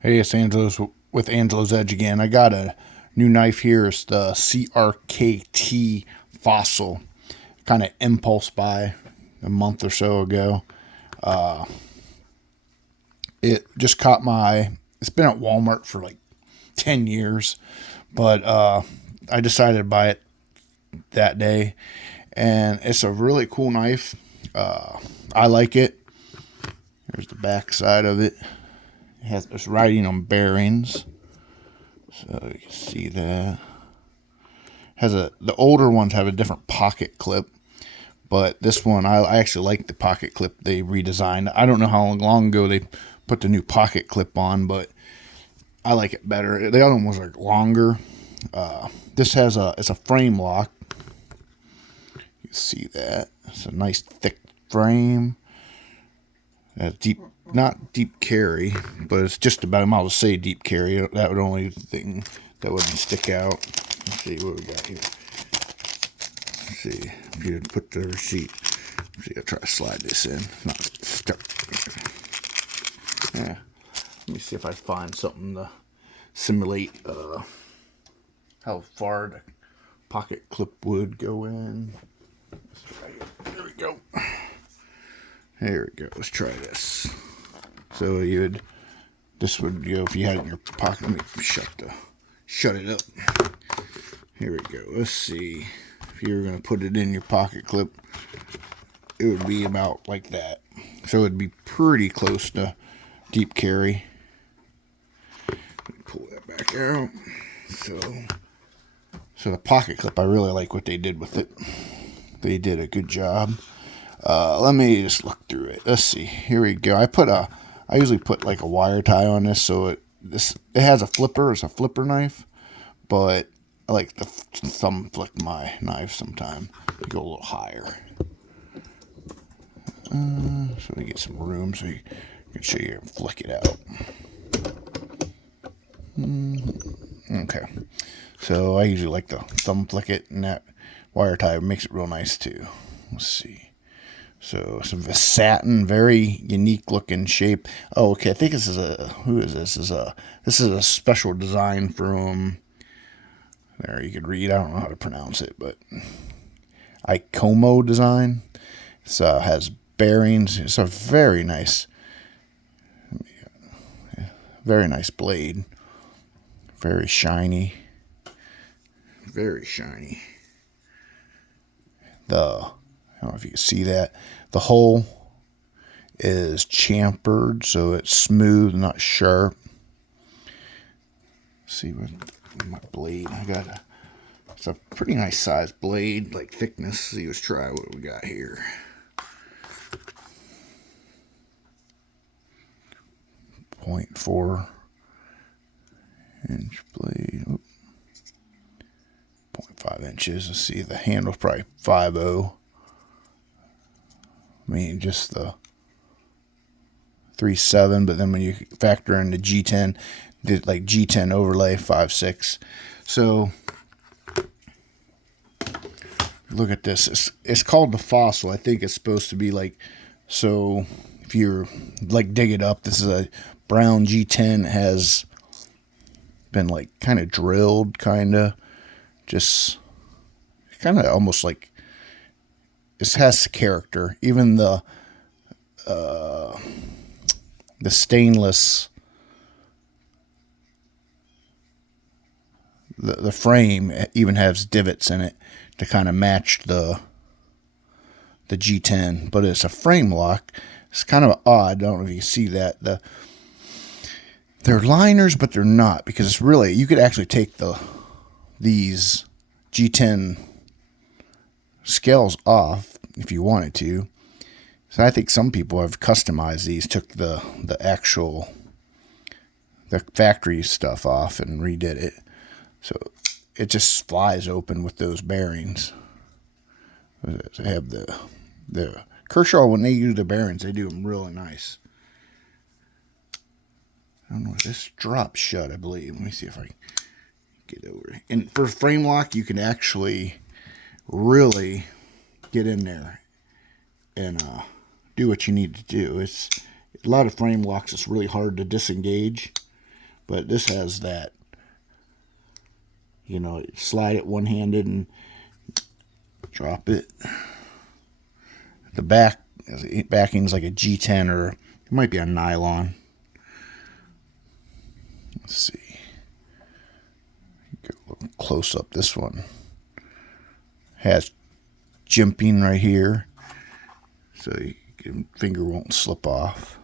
Hey, it's Angelo's with Angelo's Edge again. I got a new knife here. It's the CRKT Fossil. Kind of impulse buy a month or so ago. It just caught my eye. It's been at Walmart for like 10 years, but I decided to buy it that day. And it's a really cool knife. I like it. There's the back side of it. It has this writing on bearings. So you can see that. The older ones have a different pocket clip, but this one I actually like the pocket clip they redesigned. I don't know how long ago they put the new pocket clip on, but I like it better. The other one was like longer. This has it's a frame lock. You can see that. It's a nice thick frame. Deep, not deep carry, but it's just about. I'm about to say deep carry. That would only thing that wouldn't stick out. Let's see what we got here. Let's see if you put the receipt. Let's see, I'll try to slide this in. Not stuck. Yeah. Let me see if I find something to simulate how far the pocket clip would go in. There we go. There we go. Let's try this. So this would go if you had it in your pocket. Let me shut it up. Here we go. Let's see. If you were going to put it in your pocket clip, it would be about like that. So it'd be pretty close to deep carry. Let me pull that back out. So the pocket clip, I really like what they did with it. They did a good job. Let me just look through it. Let's see. Here we go. I usually put like a wire tie on this, so it has a flipper. It's a flipper knife, but I like to thumb flick my knife sometime to go a little higher. So we get some room so you can show you and flick it out. Okay. So I usually like to thumb flick it, and that wire tie makes it real nice too. Let's see. So some satin, very unique looking shape. Oh, okay. I think this is who is this? This is a special design from. There, you could read. I don't know how to pronounce it, but Icomo design. It has bearings. It's a very nice blade. Very shiny. Very shiny. I don't know if you can see that. The hole is chamfered, so it's smooth, not sharp. Let's see what my blade. It's a pretty nice sized blade, like thickness. See, let's try what we got here. .4 inch blade. 0.5 inches. Let's see, the handle's probably 5.0. I mean, just the 3.7, but then when you factor in the G10, did like G10 overlay 5.6. So look at this. It's called the Fossil. I think it's supposed to be like, so if you're like dig it up, this is a brown G10. Has been like kind of drilled, just kind of almost like. It has character. Even the stainless, the frame even has divots in it to kind of match the G10. But it's a frame lock. It's kind of odd. I don't know if you see that. They're liners, but they're not, because it's really, you could actually take these G10 scales off if you wanted to. So I think some people have customized these, took the factory stuff off and redid it, so it just flies open with those bearings. They have the Kershaw, when they use the bearings, they do them really nice. I don't know if this drops shut, I believe. Let me see if I can get over. And for frame lock, you can actually really get in there and do what you need to do. It's a lot of frame locks. It's really hard to disengage. But this has that, you know, slide it one-handed and drop it. The backing's like a G10, or it might be a nylon. Let's see. Get a little close up. This one has jimping right here, so your finger won't slip off.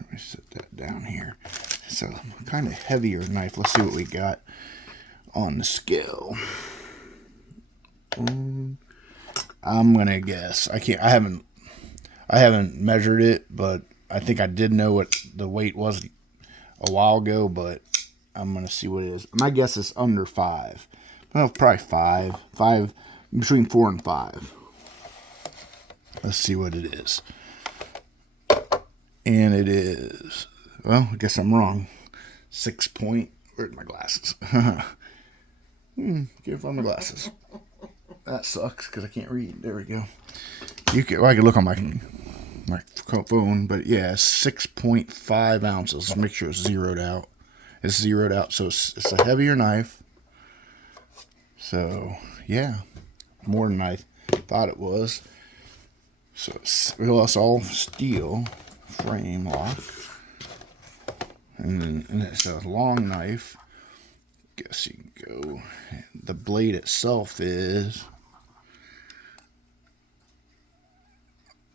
Let me set that down here. It's a kind of heavier knife. Let's see what we got on the scale. I'm gonna guess. I haven't measured it, but I think I did know what the weight was a while ago, but I'm gonna see what it is. My guess is under 5. Well, probably 5. 5, between 4 and 5. Let's see what it is. And it is, well, I guess I'm wrong. 6 point. Where's my glasses? Can't find my glasses. That sucks because I can't read. There we go. Well, I can look on my phone, but yeah, 6.5 ounces. Let's make sure it's zeroed out. It's zeroed out, so it's a heavier knife. So yeah, more than I thought it was. So it's all steel frame lock, and it's a long knife. Guess you can go. The blade itself is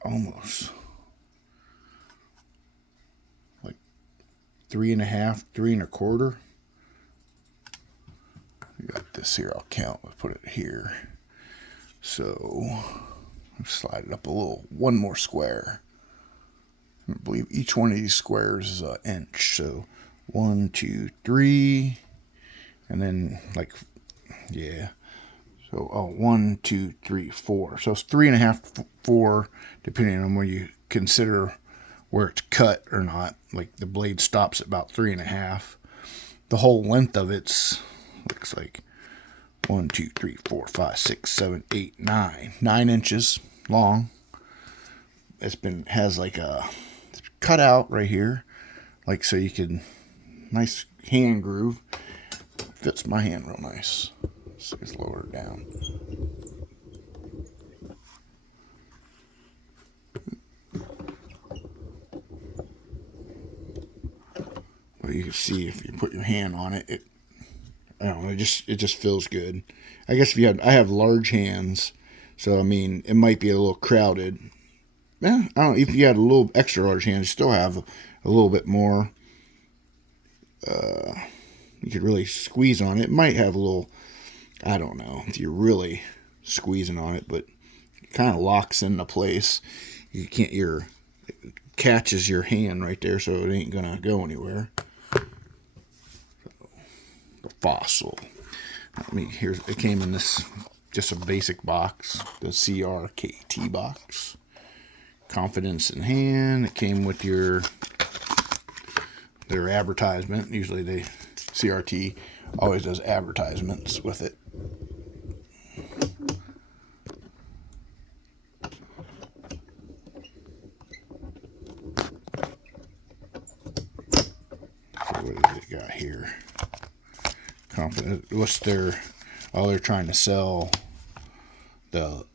almost like 3.5, 3.25. We got this here. I'll count. Let's put it here. So slide it up a little. One more square. I believe each one of these squares is an inch. So 1, 2, 3, and then like, yeah. So 1, 2, 3, 4. So it's 3.5, 4, depending on where you consider where it's cut or not. Like the blade stops at about 3.5. The whole length of it's looks like 1, 2, 3, 4, 5, 6, 7, 8, 9. 9 inches long. Has like a cut out right here, like so you can, nice hand groove. Fits my hand real nice. So let's lower it down. Well, you can see if you put your hand on it, I don't know, it just feels good. I guess I have large hands, so I mean it might be a little crowded. Yeah, I don't know, if you had a little extra large hands, you still have a little bit more. You could really squeeze on it. It might have a little, I don't know if you're really squeezing on it, but it kind of locks into place. You can't, it catches your hand right there, so it ain't gonna go anywhere. So, the Fossil. It came in this, just a basic box, the CRKT box. Confidence in hand. It came with their advertisement. Usually CRT always does advertisements with it. So what do they got here? Confidence. They're trying to sell the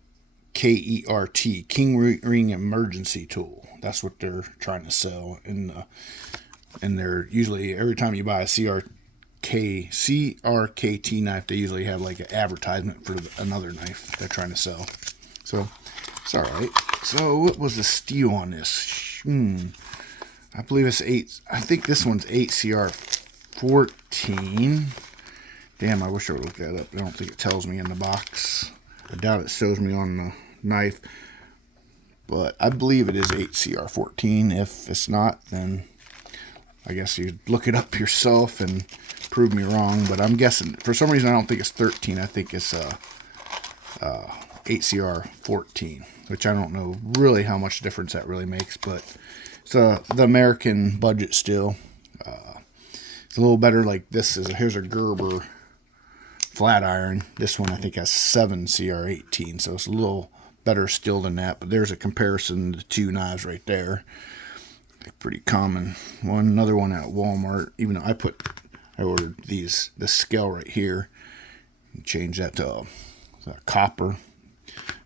KERT, King Ring Emergency Tool. That's what they're trying to sell. And they're usually, every time you buy a CRKT knife, they usually have like an advertisement for another knife they're trying to sell. So it's all right. So what was the steel on this? I believe it's 8. I think this one's 8CR14. Damn, I wish I would look that up. I don't think it tells me in the box. I doubt it shows me on the knife, but I believe it is 8CR14. If it's not, then I guess you look it up yourself and prove me wrong. But I'm guessing, for some reason, I don't think it's 13. I think it's 8CR14, which I don't know really how much difference that really makes, but it's the American budget still. It's a little better. Like here's a Gerber flat iron. This one I think has 7CR18, so it's a little better still than that. But there's a comparison to the two knives right there. Pretty common one. Another one at Walmart. Even though I ordered this scale right here. Change that to copper.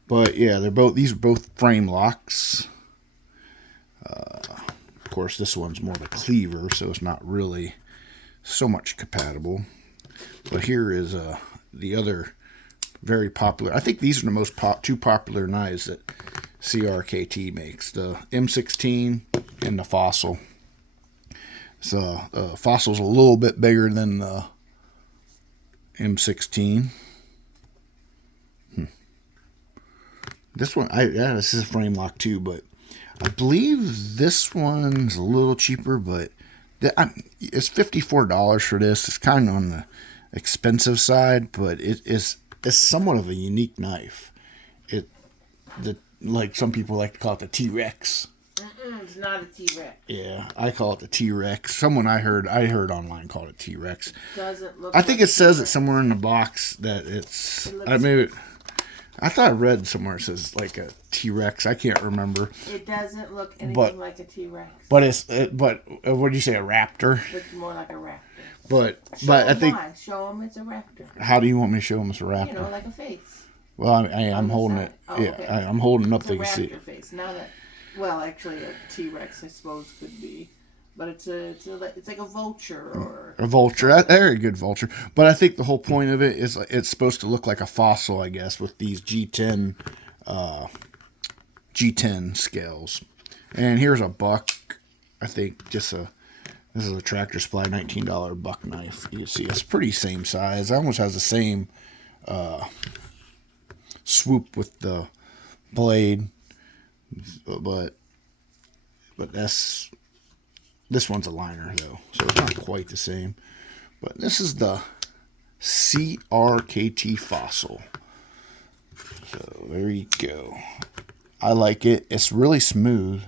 But yeah, these are both frame locks. Of course, this one's more of a cleaver, so it's not really so much compatible. But here is the other very popular. I think these are the two popular knives that CRKT makes: the M16 and the Fossil. So Fossil's a little bit bigger than the M16. This one, this is a frame lock too, but I believe this one's a little cheaper, but it's $54 for this. It's kind of on the expensive side, but it's somewhat of a unique knife. Like some people like to call it the T-Rex. It's not a T-Rex. Yeah, I call it the T-Rex. Someone I heard online called it T-Rex. Doesn't look. I think it says it somewhere in the box that it's. I thought I read somewhere it says like a T-Rex. I can't remember. It doesn't look anything like a T-Rex. But what did you say? A raptor? It looks more like a raptor. But I think. Why? Show them it's a raptor. How do you want me to show them it's a raptor? You know, like a face. Well, I'm holding it. Oh, yeah, okay. I'm holding it up. They can see it. Face. Now that, well, actually, a T-Rex I suppose could be. But it's like a vulture or a vulture. A very good vulture. But I think the whole point of it is it's supposed to look like a fossil, I guess, with these G10 scales. And here's a buck. I think this is a Tractor Supply $19 buck knife. You can see it's pretty same size. It almost has the same swoop with the blade, but this one's a liner, though, so it's not quite the same. But this is the CRKT Fossil. So there you go. I like it. It's really smooth.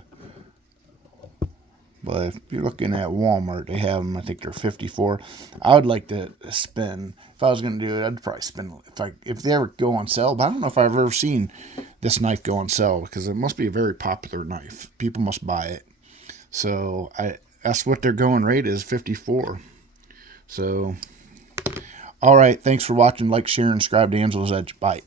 But if you're looking at Walmart, they have them. I think they're $54. I would like to spend. If I was going to do it, I'd probably spend if they ever go on sale. But I don't know if I've ever seen this knife go on sale because it must be a very popular knife. People must buy it. So that's what their going rate is, $54. So, all right. Thanks for watching. Like, share, and subscribe to Angel's Edge. Bye.